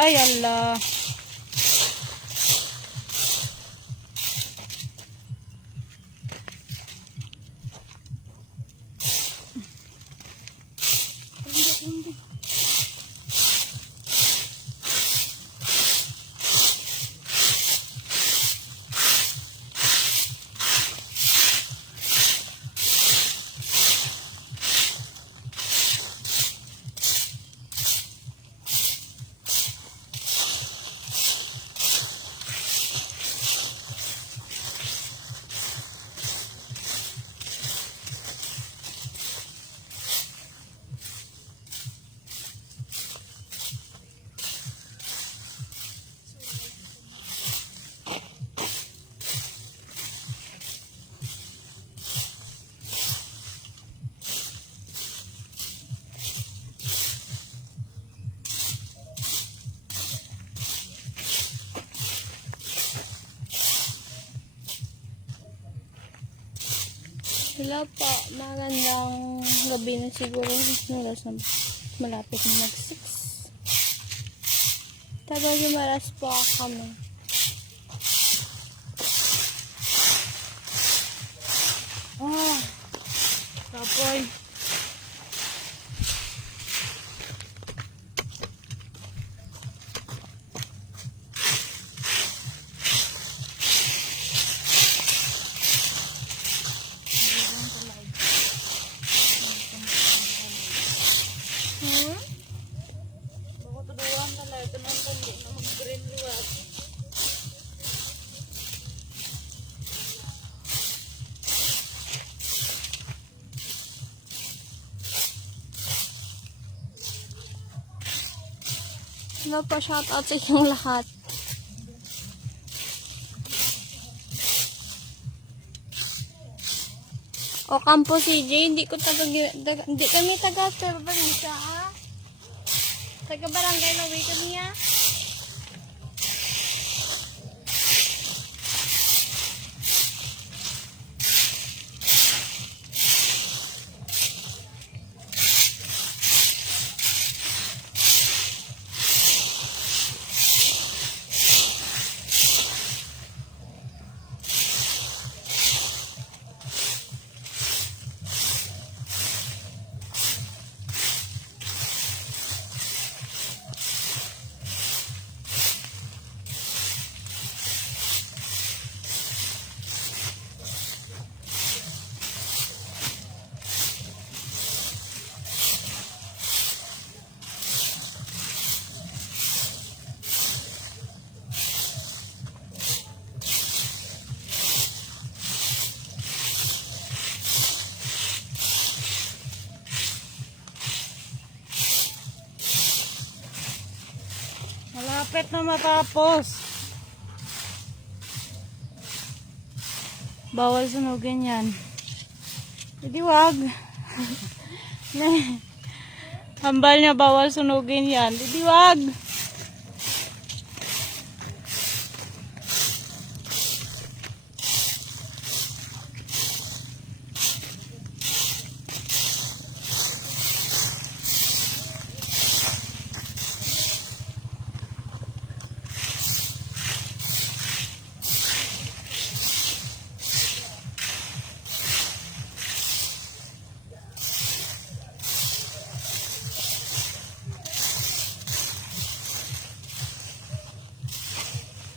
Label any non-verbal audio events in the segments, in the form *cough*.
Ay, ala. Hello po. Magandang gabi na siguro. Malas na malapit na mag 6. Tagal yung maras po kami. Ah, kapoy. Hmm? Ako tuduan na lang. Ito nang tandi na mag-green luwag. Hello po, shout out sa inyong lahat. O kampo CJ, hindi ko taga, hindi kami taga probinsya ha. Taga barangay Lawi kami ha. Malapit na matapos. Bawal sunugin yan. Hindi wag. *laughs* Hambal niya bawal sunugin yan. Hindi wag.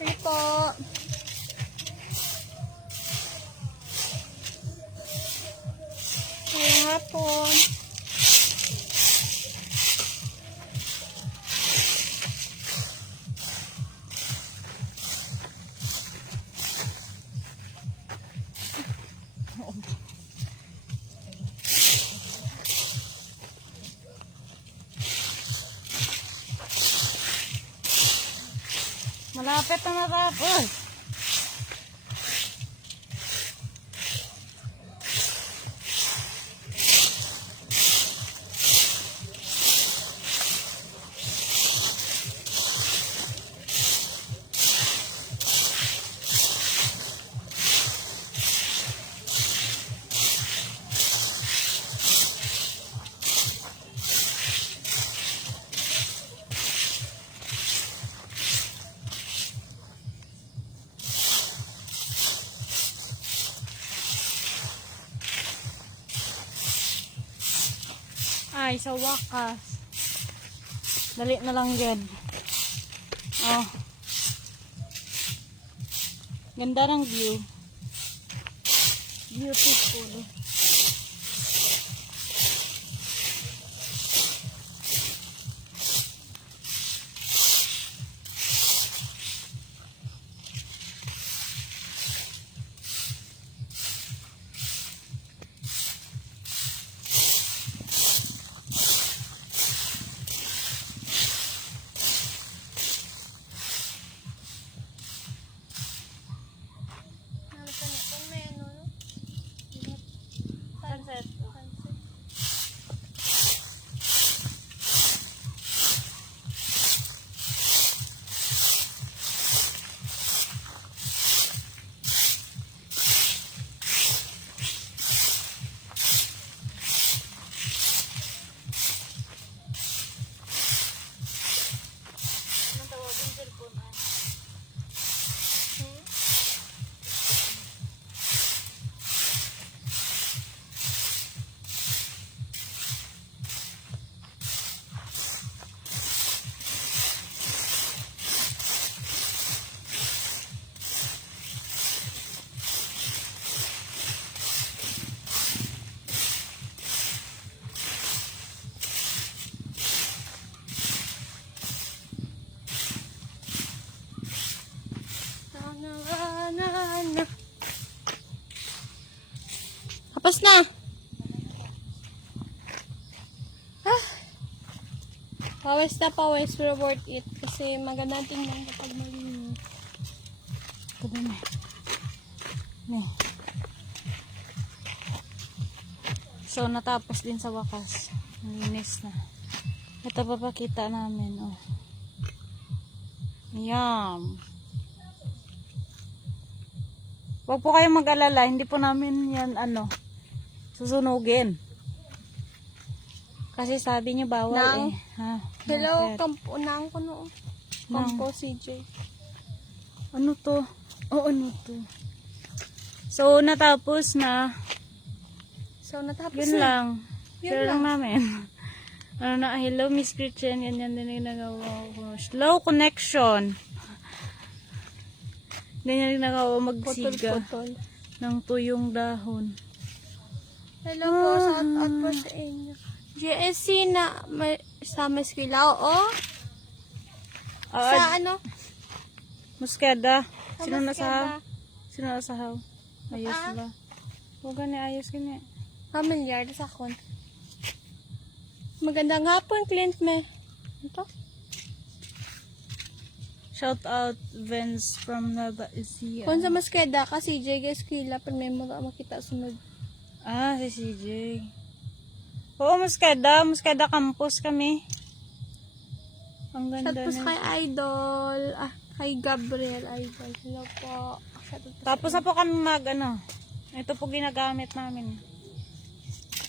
Sige po. Ngayong hapon. Malapit na Ay, sa wakas. Dali na lang yan. Oh. Ganda ng view. Beautiful. Tapos na. Ah. Pawis na pawis, pero worth it. Kasi maganda tingnan kapag malinis. Ito eh. Ni. So, natapos din sa wakas. Linis na. Ito papakita namin, oh. Yum. Huwag po kayong mag-alala. Hindi po namin yan, ano, susunugin. Kasi sabi niyo bawal Nang? eh. Ha? Hello, kampo, nang ko no. Kampo CJ. Ano to? Oh, ano to? So, natapos na. So, natapos Yun na. lang. Yun Share lang lang. namin. *laughs* ano na, hello Miss Christian, yan yan din yung ginagawa ko. Slow connection. Ganyan yung ginagawa magsiga Putol-putol. ng tuyong dahon. Hello po, shout out po sa inyo. GSC na may, sa Maskila, oo. Ah, sa ano? muskada. Sa Sino nasa Maskeda. Sino nasa haw? Ayos Ah. ba? Huwag gani, ayos gani. Familiar sa akon. Magandang hapon, Clint me. Ito? Shout out Vince from Nueva Ecija. Kung sa Maskeda, kasi JG Esquila, pag may mga makita sunod. Ah, si CJ. Oo, muskada. Muskada campus kami. Ang ganda na. kay Idol, ah, kay Gabriel Idol. Hello po. Tapos na po kami mag, ano, ito po ginagamit namin.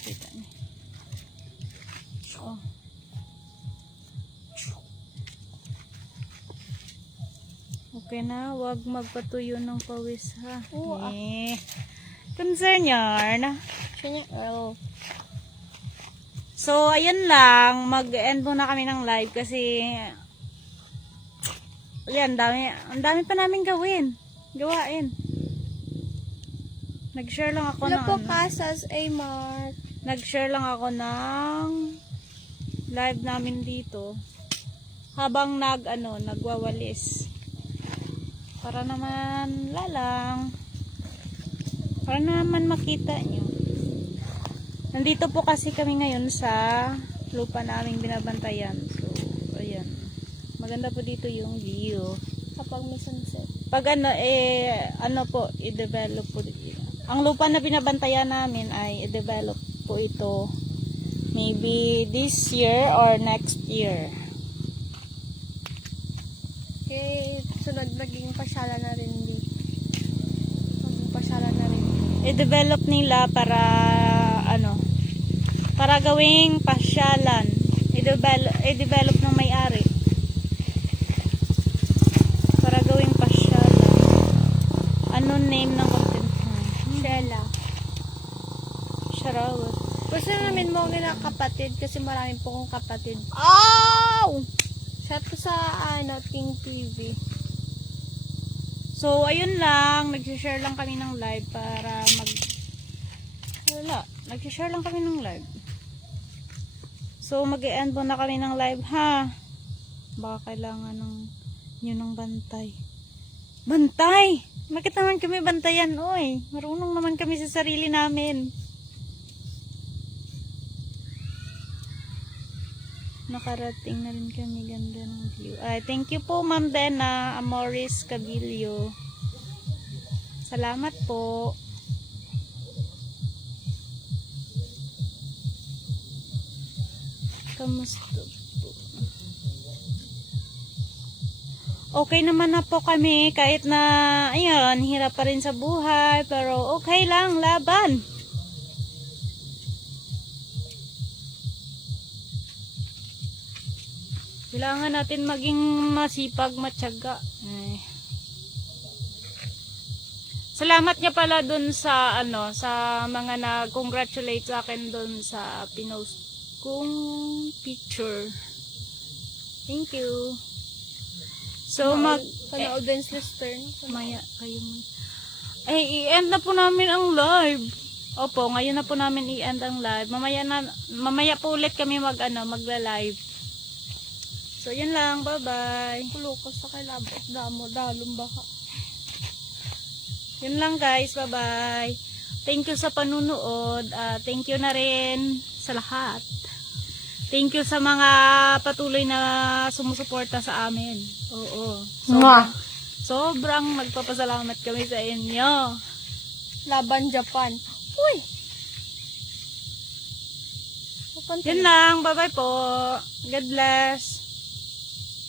Kita niyo. Oh. Okay na, wag magpatuyo ng pawis ha. Oo, ah. eh. Concern yarn. siya niya, Earl. So, ayun lang. Mag-end muna kami ng live kasi yan, dami, ang dami pa namin gawin. Gawain. Nag-share lang ako Hello ng po, ano, A. Mark. nag-share lang ako ng live namin dito habang nag ano, nagwawalis. Para naman lalang. Para naman makita nyo. Nandito po kasi kami ngayon sa lupa naming binabantayan. So, ayan. Maganda po dito yung view. Kapag may sunset. Pag ano, eh, ano po, i-develop po. Ang lupa na binabantayan namin ay i-develop po ito maybe this year or next year. Okay, sunod naging pasyala na rin dito. Maging pasyala na rin. I-develop nila para ano, para gawing pasyalan. I-develop, i-develop ng may-ari. Para gawing pasyalan. Ano name ng content? Shella. Sharawat. Gusto namin mo nga kapatid kasi marami po kong kapatid. Ow! Shout sa ano, Pink TV. So, ayun lang. Nag-share lang kami ng live para mag... Wala. Nag-share lang kami ng live. So, mag-e-end muna kami ng live, ha? Baka kailangan ng nyo ng bantay. Bantay! Bakit naman kami bantayan, oy? Marunong naman kami sa sarili namin. Nakarating na rin kami ganda ng view. Ay, thank you po Ma'am Dena Amoris Cabillo. Salamat po. Kamusta po? Okay naman na po kami kahit na ayun, hirap pa rin sa buhay pero okay lang, laban. Kailangan natin maging masipag, matyaga. Eh. Salamat niya pala dun sa ano, sa mga nag-congratulate sa akin dun sa pinost kong picture. Thank you. So mag Kana audience lister. no? maya kayo mag- ay i-end na po namin ang live. Opo, ngayon na po namin i-end ang live. Mamaya na mamaya po ulit kami mag ano, magla-live. So yun lang, bye-bye. Kulo ko sa kay labot damo dalom baka. Yun lang guys, bye-bye. Thank you sa panunood. Ah, thank you na rin sa lahat. Thank you sa mga patuloy na sumusuporta sa amin. Oo. Sobrang, sobrang nagpapasalamat kami sa inyo. Laban Japan. Uy. Papan Yun lang. Bye-bye po. God bless.